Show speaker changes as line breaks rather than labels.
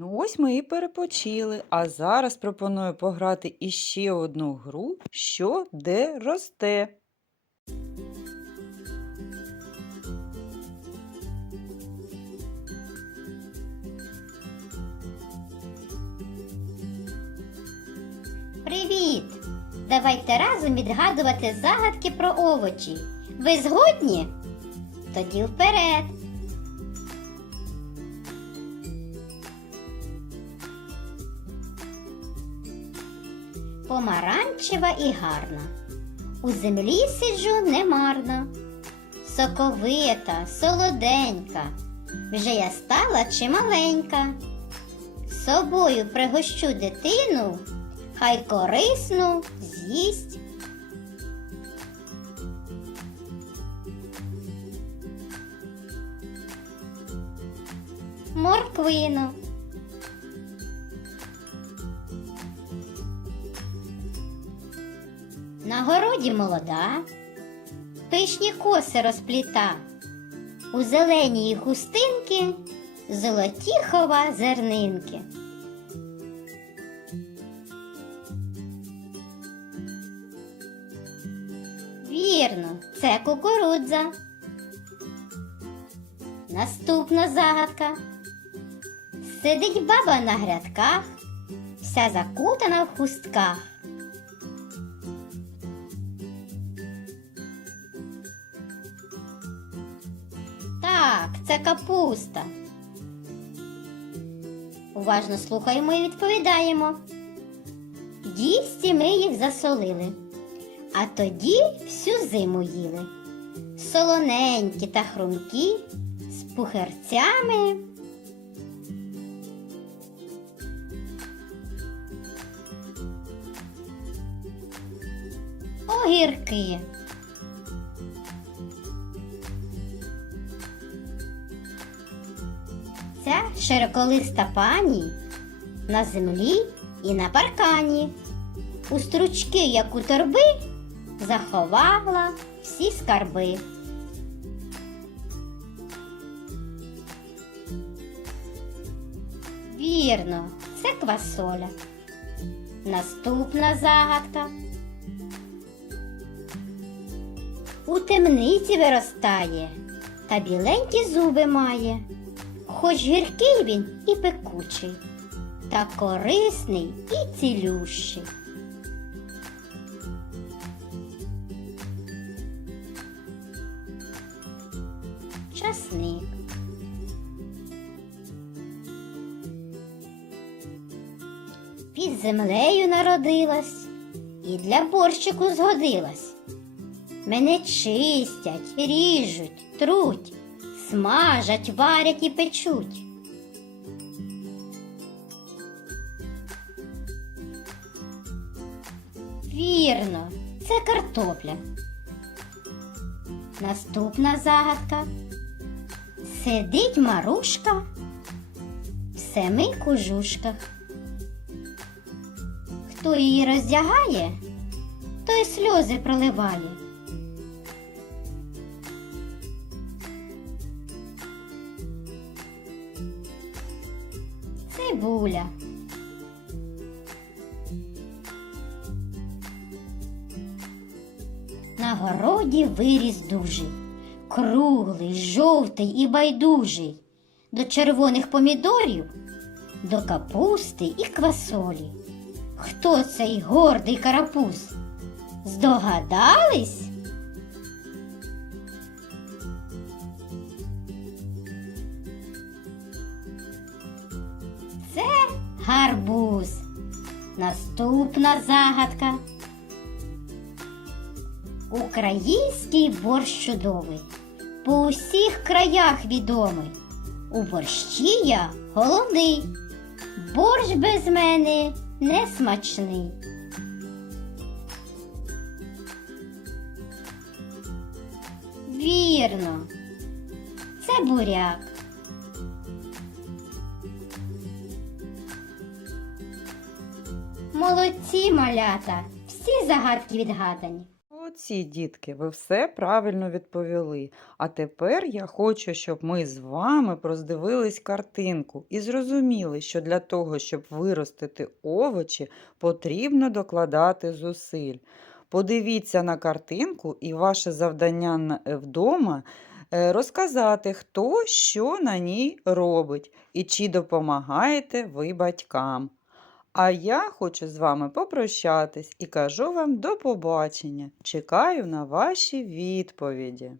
Ну ось ми і перепочили, а зараз пропоную пограти іще одну гру, що де росте.
Привіт! Давайте разом відгадувати загадки про овочі. Ви згодні? Тоді вперед. Помаранчева і гарна. У землі сиджу немарно. Соковита, солоденька. Вже я стала чималенька. Собою пригощу дитину, хай корисну з'їсть. Морквину. На городі молода, пишні коси розпліта, у зеленій хустинки золоті хова зернинки. Вірно, це кукурудза. Наступна загадка. Сидить баба на грядках, вся закутана в хустках. Так, це капуста. Уважно слухаємо і відповідаємо. Дісті ми їх засолили, а тоді всю зиму їли. Солоненькі та хрумкі, з пухерцями. Огірки. Ця широколиста пані на землі і на паркані. У стручки, як у торби, заховала всі скарби. Вірно, це квасоля. Наступна загадка. У темниці виростає та біленькі зуби має. Хоч гіркий він і пекучий, та корисний і цілющий. Часник. Під землею народилась і для борщику згодилась. Мене чистять, ріжуть, труть, смажать, варять і печуть. Вірно, це картопля. Наступна загадка. Сидить марушка в семи кожушках. Хто її роздягає, той сльози проливає. Цибуля. На городі виріс дужий, круглий, жовтий і байдужий, до червоних помідорів, до капусти і квасолі. Хто цей гордий карапуз? Здогадались? Гарбуз. Наступна загадка. Український борщ чудовий, по усіх краях відомий. У борщі я голодний, борщ без мене не смачний. Вірно, це буряк. Молодці малята, всі загадки відгадані.
Молодці, дітки, ви все правильно відповіли. А тепер я хочу, щоб ми з вами проздивились картинку і зрозуміли, що для того, щоб виростити овочі, потрібно докладати зусиль. Подивіться на картинку і ваше завдання е, вдома е, розказати, хто що на ній робить і чи допомагаєте ви батькам. А я хочу з вами попрощатись і кажу вам до побачення. Чекаю на ваші відповіді.